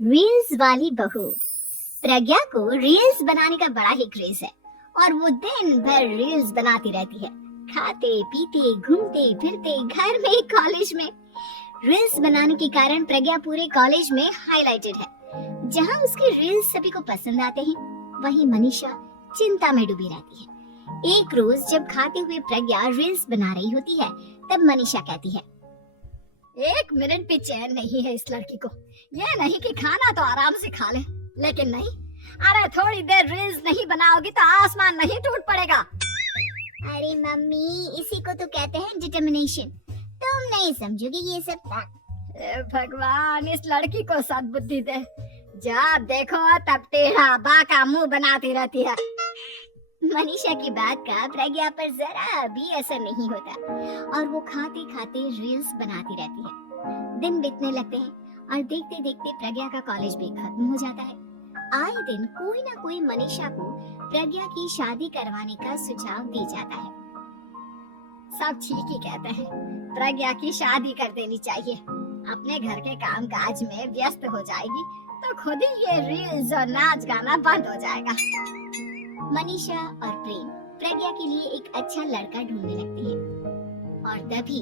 Reels वाली बहू। प्रज्ञा को रील्स बनाने का बड़ा ही क्रेज है और वो दिन भर रील्स बनाती रहती है। खाते पीते घूमते फिरते घर में कॉलेज में रील्स बनाने के कारण प्रज्ञा पूरे कॉलेज में हाईलाइटेड है। जहां उसके रील्स सभी को पसंद आते हैं, वहीं मनीषा चिंता में डूबी रहती है। एक रोज जब खाते हुए प्रज्ञा रील्स बना रही होती है, तब मनीषा कहती है, एक मिनट भी चैन नहीं है इस लड़की को। ये नहीं कि खाना तो आराम से खा ले, लेकिन नहीं, अरे थोड़ी देर रील्स नहीं बनाओगी तो आसमान नहीं टूट पड़ेगा। अरे मम्मी, इसी को तो कहते हैं डिटर्मिनेशन। तुम नहीं समझोगी ये सब। भगवान, इस लड़की को सद्बुद्धि दे। जब देखो तब टेढ़ा बाका मुंह बनाती रहती है। मनीषा की बात का प्रज्ञा पर जरा भी असर नहीं होता और वो खाते खाते रील्स बनाती रहती है। दिन बीतने लगते हैं और देखते देखते प्रज्ञा का कॉलेज भी खत्म हो जाता है। आए दिन कोई ना कोई मनीषा को प्रज्ञा की शादी करवाने का सुझाव दी जाता है। सब ठीक ही कहते हैं, प्रज्ञा की शादी कर देनी चाहिए। अपने घर के काम काज में व्यस्त हो जाएगी तो खुद ही ये रील्स और नाच गाना बंद हो जाएगा। मनीषा और प्रेम प्रज्ञा के लिए एक अच्छा लड़का ढूंढने लगते हैं और तभी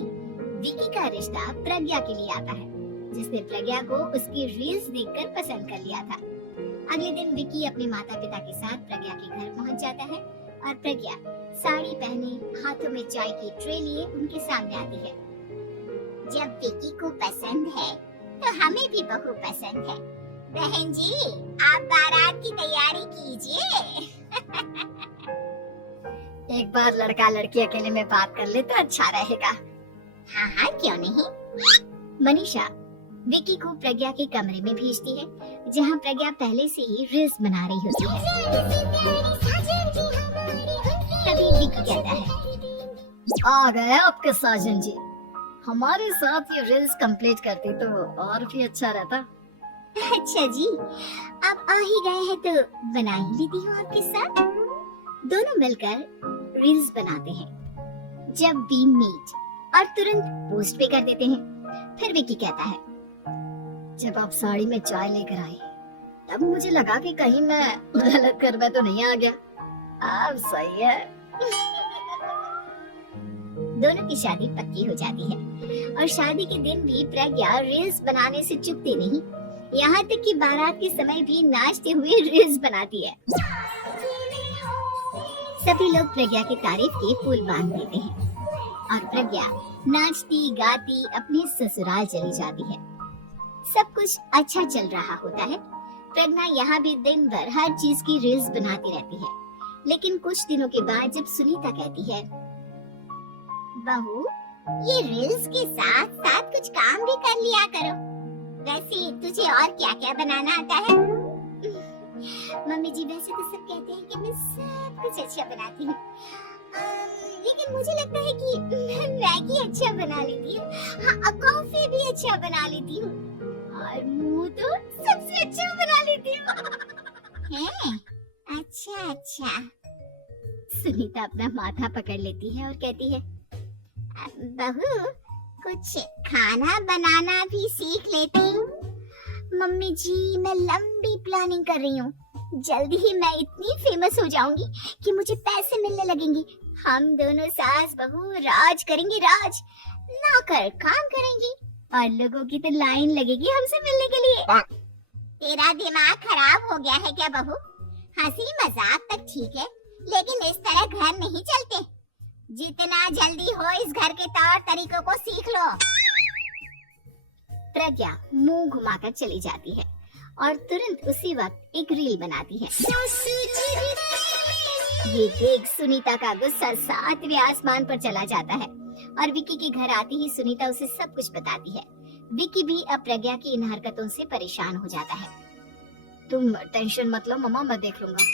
विकी का रिश्ता प्रज्ञा के लिए आता है, जिसने प्रज्ञा को उसकी रील्स देखकर पसंद कर लिया था। अगले दिन विकी अपने माता पिता के साथ प्रज्ञा के घर पहुंच जाता है और प्रज्ञा साड़ी पहने हाथों में चाय की ट्रे लिए उनके सामने आती है। जब विकी को पसंद है तो हमें भी बहू पसंद है। बहन जी, आप बारात की तैयारी कीजिए। एक बार लड़का लड़की अकेले में बात कर ले तो अच्छा रहेगा। हाँ हाँ, क्यों नहीं। मनीषा विकी को प्रज्ञा के कमरे में भेजती है, जहाँ प्रज्ञा पहले से ही रील्स बना रही होती है। तभी विकी कहता है, आ गए आपके साजन जी। हमारे साथ ये रील्स कंप्लीट करती तो और भी अच्छा रहता। अच्छा जी, अब आ ही गए हैं तो बना ही लेती हूँ आपके साथ। दोनों मिलकर रील्स बनाते हैं। जब वी मीट और तुरंत पोस्ट भी कर देते हैं। फिर विकी कहता है, जब आप साड़ी में चाय लेकर आई तब मुझे लगा कि कहीं मैं गलत घर में तो नहीं आ गया। अब सही है। दोनों की शादी पक्की हो जाती है और शादी के दिन भी प्रज्ञा रील्स बनाने से चूकती नहीं। यहाँ तक कि बारात के समय भी नाचते हुए रील्स बनाती है। सभी लोग प्रज्ञा की तारीफ के पुल बांध देते हैं और प्रज्ञा नाचती गाती अपने ससुराल चली जाती है। सब कुछ अच्छा चल रहा होता है। प्रज्ञा यहाँ भी दिन भर हर चीज की रील्स बनाती रहती है। लेकिन कुछ दिनों के बाद जब सुनीता कहती है, बहू, ये रील्स के साथ साथ कुछ काम भी कर लिया करो। वैसे तुझे और क्या क्या बनाना आता है? मम्मी जी, वैसे तो सब कहते हैं कि मैं सब कुछ अच्छा बनाती हूँ, लेकिन मुझे लगता है कि मैं मैगी अच्छा बना लेती हूँ। हाँ, कॉफी भी अच्छा बना लेती हूँ और मुंह तो सबसे अच्छा बना लेती हूँ। अच्छा अच्छा। सुनीता अपना माथा पकड़ लेती है और कहती है, बहू, कुछ खाना बनाना भी सीख लेती हूँ। मम्मी जी, मैं लंबी प्लानिंग कर रही हूँ। जल्दी ही मैं इतनी फेमस हो जाऊंगी कि मुझे पैसे मिलने लगेंगे। हम दोनों सास बहू राज करेंगे, राज। नौकर काम करेंगी और लोगों की तो लाइन लगेगी हमसे मिलने के लिए। तेरा दिमाग खराब हो गया है क्या बहू? हंसी मजाक तक ठीक है, लेकिन इस तरह घर नहीं चलते। जितना जल्दी हो इस घर के तौर तरीकों को सीख लो। प्रज्ञा मुंह घुमाकर चली जाती है और तुरंत उसी वक्त एक रील बनाती है। ये देख सुनीता का गुस्सा 7वें आसमान पर चला जाता है और विकी के घर आते ही सुनीता उसे सब कुछ बताती है। विकी भी अब प्रज्ञा की इन हरकतों से परेशान हो जाता है। तुम टेंशन मत लो मम्मा, मैं देख लूंगा।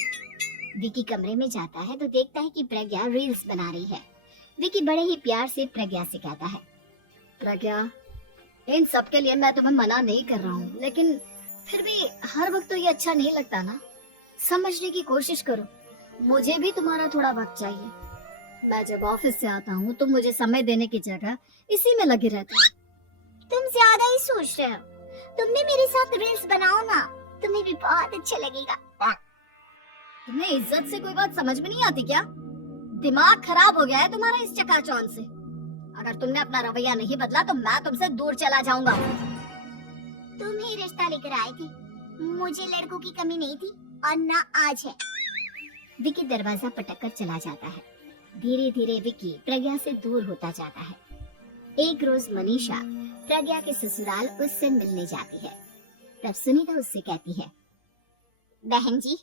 विकी कमरे में जाता है तो देखता है कि प्रज्ञा रील्स बना रही है। विकी बड़े ही प्यार से प्रज्ञा से कहता है, प्रज्ञा, इन सब के लिए मैं तुम्हें मना नहीं कर रहा हूँ, लेकिन फिर भी हर वक्त तो ये अच्छा नहीं लगता ना। समझने की कोशिश करो, मुझे भी तुम्हारा थोड़ा वक्त चाहिए। मैं जब ऑफिस से आता हूँ तो मुझे समय देने की जगह इसी में लगे रहते हो। तुम ज्यादा ही सोच रहे हो। तुम भी मेरे साथ रील्स बनाओ ना, तुम्हें भी बहुत अच्छा लगेगा। तुम्हें इज्जत से कोई बात समझ में नहीं आती क्या? दिमाग खराब हो गया है तुम्हारा इस चकाचौंध से। अगर तुमने अपना रवैया नहीं बदला तो मैं तुमसे दूर चला जाऊंगा। तुम ही रिश्ता लेकर आए थे, मुझे लड़कों की कमी नहीं थी और ना आज है। विकी दरवाजा पटककर चला जाता है। धीरे धीरे विकी प्रज्ञा से दूर होता जाता है। एक रोज मनीषा प्रज्ञा के ससुराल उससे मिलने जाती है। तब सुनीता उससे कहती है, बहन जी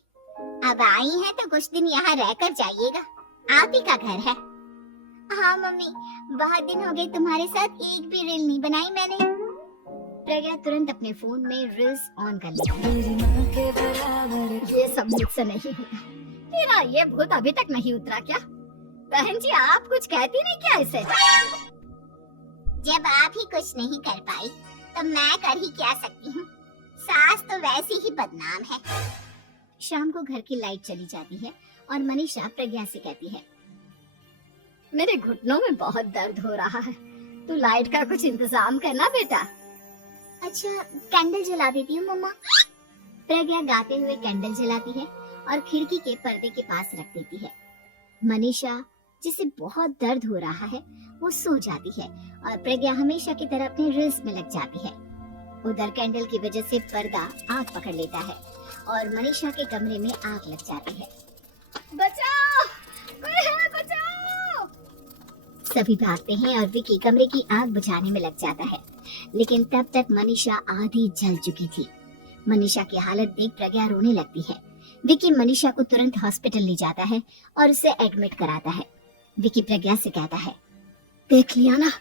अब आई हैं तो कुछ दिन यहाँ रहकर जाइएगा, आप ही का घर है। हाँ मम्मी, बहुत दिन हो गए तुम्हारे साथ एक भी रील नहीं बनाई मैंने। प्रज्ञा तुरंत अपने फोन में रील्स ऑन कर लेती है। ये सब मुझसे नहीं होगा। तेरा ये भूत अभी तक नहीं उतरा क्या? बहन जी आप कुछ कहती नहीं क्या इसे? जब आप ही कुछ नहीं कर पाई तो मैं कर ही क्या सकती हूँ, सास तो वैसी ही बदनाम है। शाम को घर की लाइट चली जाती है और मनीषा प्रज्ञा से कहती है, मेरे घुटनों में बहुत दर्द हो रहा है, तू लाइट का कुछ इंतजाम करना बेटा। अच्छा कैंडल जला देती हूँ मम्मा। प्रज्ञा गाते हुए कैंडल जलाती है और खिड़की के पर्दे के पास रख देती है। मनीषा जिसे बहुत दर्द हो रहा है वो सो जाती है और प्रज्ञा हमेशा की तरह अपने रील्स में लग जाती है। उधर कैंडल की वजह से पर्दा आग पकड़ लेता है और मनीषा के कमरे में आग लग जाती है। बचाओ, कोई है, बचाओ। सभी भागते हैं और विकी कमरे की आग बुझाने में लग जाता है, लेकिन तब तक मनीषा आधी जल चुकी थी। मनीषा की हालत देख प्रज्ञा रोने लगती है। विकी मनीषा को तुरंत हॉस्पिटल ले जाता है और उसे एडमिट कराता है। विकी प्रज्ञा से कहता है, देख लिया ना,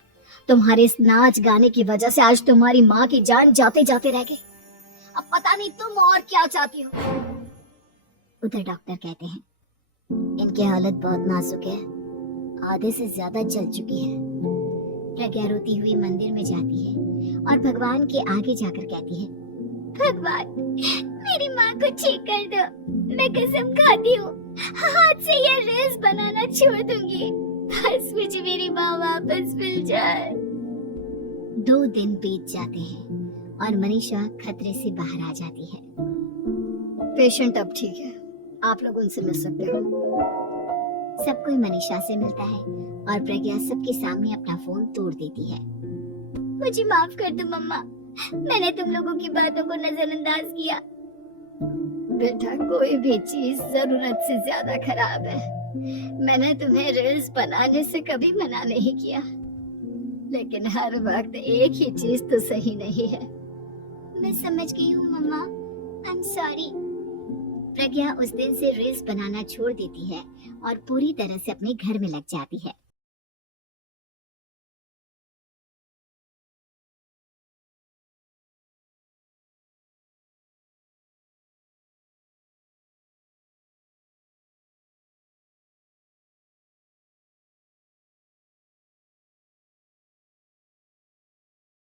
तुम्हारे इस नाच गाने की वजह से आज तुम्हारी माँ की जान जाते जाते रह गई। अब पता नहीं तुम और क्या चाहती हो। उधर डॉक्टर कहते हैं, इनकी हालत बहुत नाजुक है, आधे से ज्यादा जल चुकी है। प्रज्ञा रोती हुई मंदिर में जाती है और भगवान के आगे जाकर कहती है, भगवान मेरी माँ को ठीक कर दो, मैं कसम खाती हूँ हाथ से ये रील्स बनाना छोड़ दूंगी, बस मुझे मेरी माँ वापस मिल जाए। 2 दिन बीत जाते हैं और मनीषा खतरे से बाहर आ जाती है। पेशेंट अब ठीक है, आप लोग उनसे मिल सकते हो। सब कोई मनीषा से मिलता है और प्रज्ञा सबके सामने अपना फोन तोड़ देती है। मुझे माफ कर दो मम्मा, मैंने तुम लोगों की बातों को नजरअंदाज किया। बेटा कोई भी चीज जरूरत से ज्यादा खराब है। मैंने तुम्हें रील्स बनाने से कभी मना नहीं किया, लेकिन हर वक्त एक ही चीज तो सही नहीं है। मैं समझ गई हूँ मम्मा, आई एम सॉरी। प्रज्ञा उस दिन से रील्स बनाना छोड़ देती है और पूरी तरह से अपने घर में लग जाती है।